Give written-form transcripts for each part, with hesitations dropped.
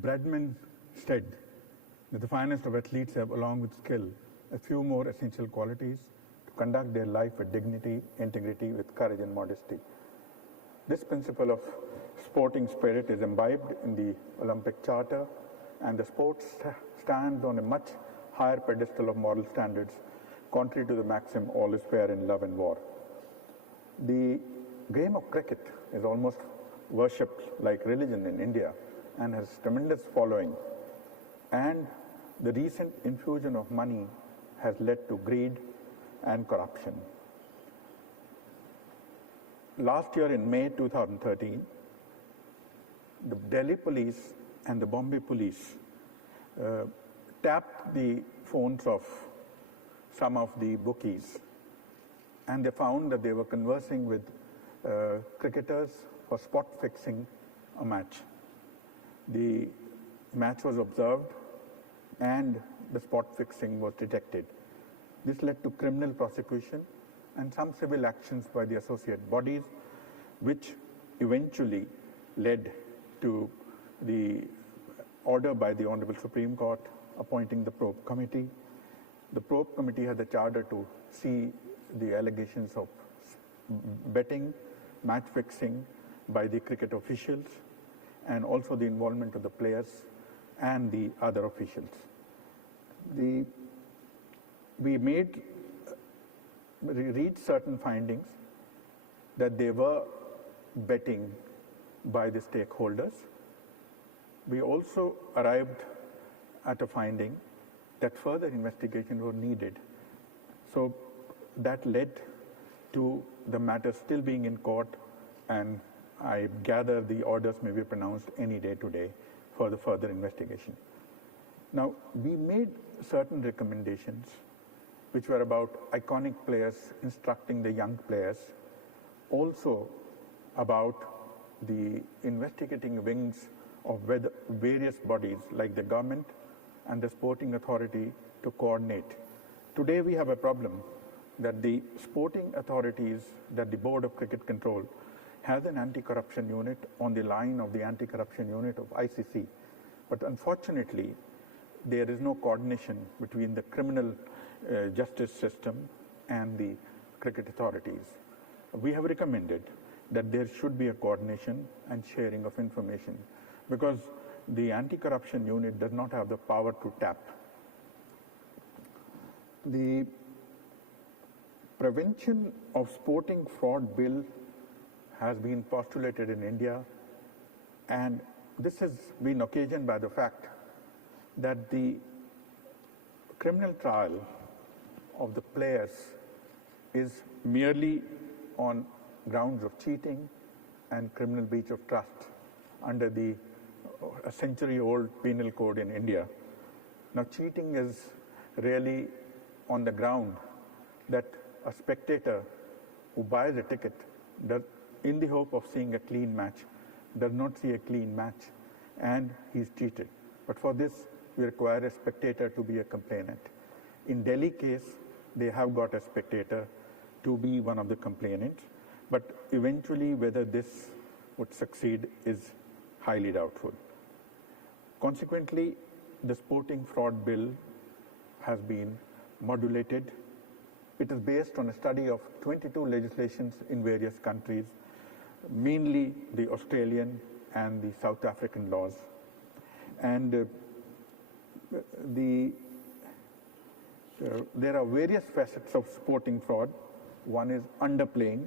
Bradman said that the finest of athletes have, along with skill, a few more essential qualities to conduct their life with dignity, integrity, with courage and modesty. This principle of sporting spirit is imbibed in the Olympic Charter, and the sport stands on a much higher pedestal of moral standards, contrary to the maxim, all is fair in love and war. The game of cricket is almost worshipped like religion in India and has tremendous following. And the recent infusion of money has led to greed and corruption. Last year in May 2013, the Delhi police and the Bombay police tapped the phones of some of the bookies, and they found that they were conversing with cricketers for spot fixing a match. The match was observed and the spot fixing was detected. This led to criminal prosecution and some civil actions by the associate bodies, which eventually led to the order by the Honorable Supreme Court appointing the probe committee. The probe committee had the charter to see the allegations of betting, match fixing by the cricket officials, and also the involvement of the players and the other officials. We reached certain findings that they were betting by the stakeholders. We also arrived at a finding that further investigation was needed. So that led to the matter still being in court, and I gather the orders may be pronounced any day today for the further investigation. Now, we made certain recommendations which were about iconic players instructing the young players, also about the investigating wings of various bodies like the government and the sporting authority to coordinate. Today we have a problem that the sporting authorities, that the Board of Cricket Control has an anti-corruption unit on the line of the anti-corruption unit of ICC. But unfortunately, there is no coordination between the criminal justice system and the cricket authorities. We have recommended that there should be a coordination and sharing of information, because the anti-corruption unit does not have the power to tap. The Prevention of Sporting Fraud Bill has been postulated in India, and this has been occasioned by the fact that the criminal trial of the players is merely on grounds of cheating and criminal breach of trust under the a century-old penal code in India. Now, cheating is really on the ground that a spectator who buys a ticket in the hope of seeing a clean match does not see a clean match, and he's cheated. But for this, we require a spectator to be a complainant. In Delhi case, they have got a spectator to be one of the complainants, but eventually whether this would succeed is highly doubtful. Consequently, the Sporting Fraud Bill has been modulated. It is based on a study of 22 legislations in various countries, mainly the Australian and the South African laws. And there are various facets of sporting fraud. One is underplaying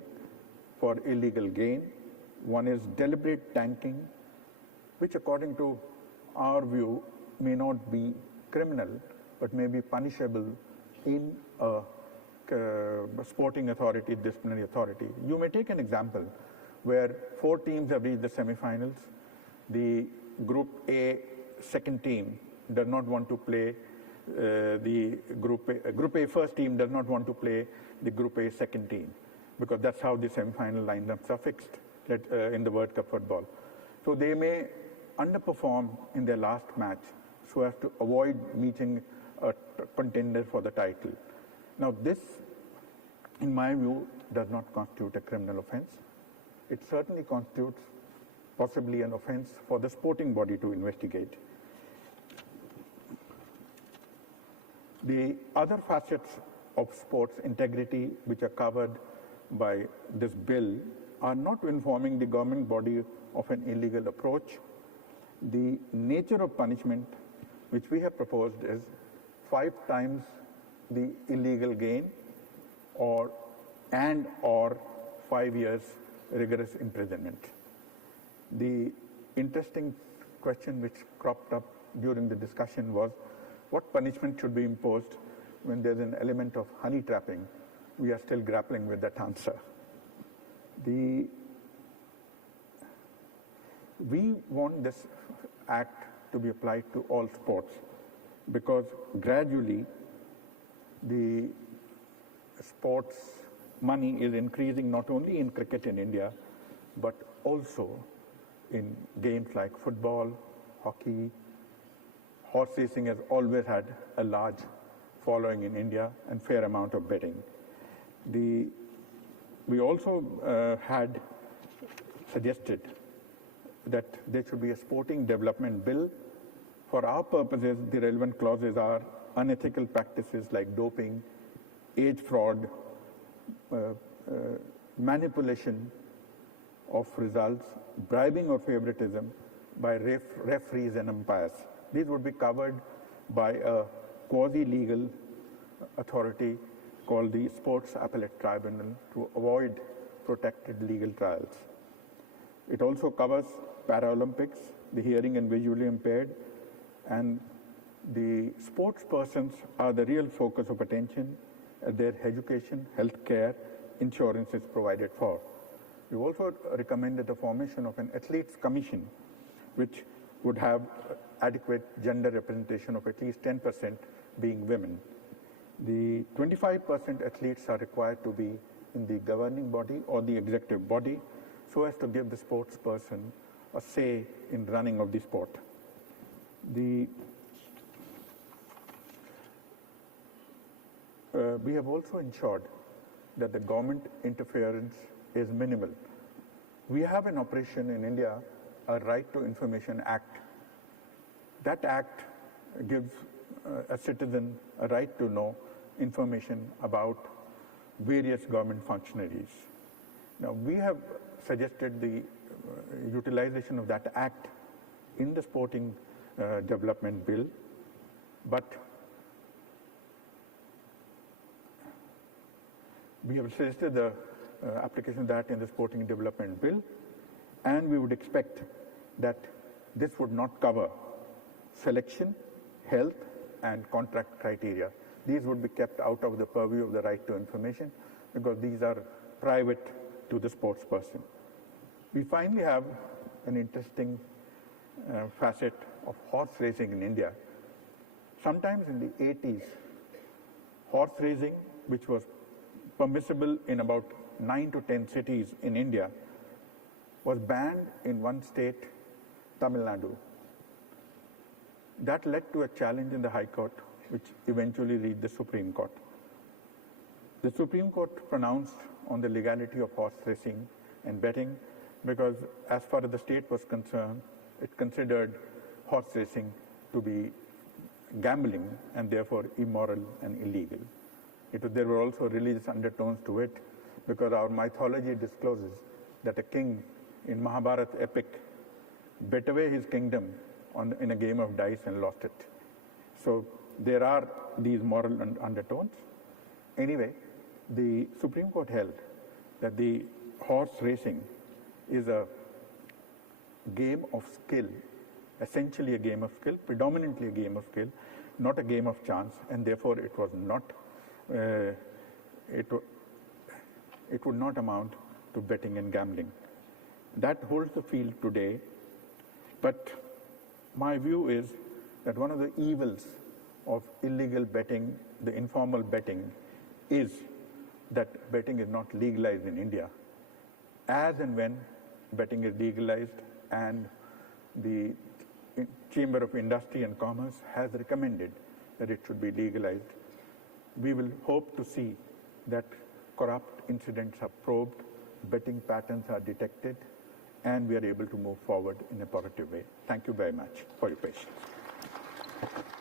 for illegal gain. One is deliberate tanking, which according to our view may not be criminal, but may be punishable in a sporting authority, disciplinary authority. You may take an example where 4 teams have reached the semifinals. The Group A second team does not want to play the Group A first team does not want to play the Group A second team, because that's how the semifinal lineups are fixed in the World Cup football. So they may underperform in their last match so as to avoid meeting a contender for the title. Now this, in my view, does not constitute a criminal offense. It certainly constitutes possibly an offense for the sporting body to investigate. The other facets of sports integrity which are covered by this bill are not informing the government body of an illegal approach. The nature of punishment which we have proposed is 5 times the illegal gain or 5 years rigorous imprisonment. The interesting question which cropped up during the discussion was what punishment should be imposed when there's an element of honey trapping. We are still grappling with that answer. We want this act to be applied to all sports because gradually the sports money is increasing not only in cricket in India, but also in games like football, hockey. Horse racing has always had a large following in India and fair amount of betting. We also had suggested that there should be a sporting development bill. For our purposes, the relevant clauses are unethical practices like doping, age fraud, manipulation of results, bribing or favoritism by referees and umpires. These would be covered by a quasi-legal authority called the Sports Appellate Tribunal to avoid protracted legal trials. It also covers Paralympics, the hearing and visually impaired, and the sports persons are the real focus of attention. Their education, health care, insurance is provided for. We also recommended the formation of an athletes commission, which would have adequate gender representation of at least 10% being women. The 25% athletes are required to be in the governing body or the executive body so as to give the sports person a say in running of the sport. We have also ensured that the government interference is minimal. We have an operation in India, a Right to Information Act. That act gives a citizen a right to know information about various government functionaries. Now, we have suggested the utilization of that act in the sporting development bill, but we have suggested the application of that in the sporting development bill, and we would expect that this would not cover selection, health, and contract criteria. These would be kept out of the purview of the right to information because these are private to the sports person. We finally have an interesting facet of horse racing in India. Sometimes in the 80s, horse racing, which was permissible in about 9 to 10 cities in India, was banned in one state, Tamil Nadu. That led to a challenge in the High Court, which eventually reached the Supreme Court. The Supreme Court pronounced on the legality of horse racing and betting because as far as the state was concerned, it considered horse racing to be gambling and therefore immoral and illegal. There were also religious undertones to it because our mythology discloses that a king in Mahabharata epic bet away his kingdom in a game of dice and lost it. So there are these moral undertones. Anyway, the Supreme Court held that the horse racing is a game of skill, essentially a game of skill, predominantly a game of skill, not a game of chance, and therefore it was not, it would not amount to betting and gambling. That holds the field today, but my view is that one of the evils of illegal betting, the informal betting, is that betting is not legalized in India. As and when betting is legalized and the Chamber of Industry and Commerce has recommended that it should be legalized, we will hope to see that corrupt incidents are probed, betting patterns are detected, and we are able to move forward in a positive way. Thank you very much for your patience.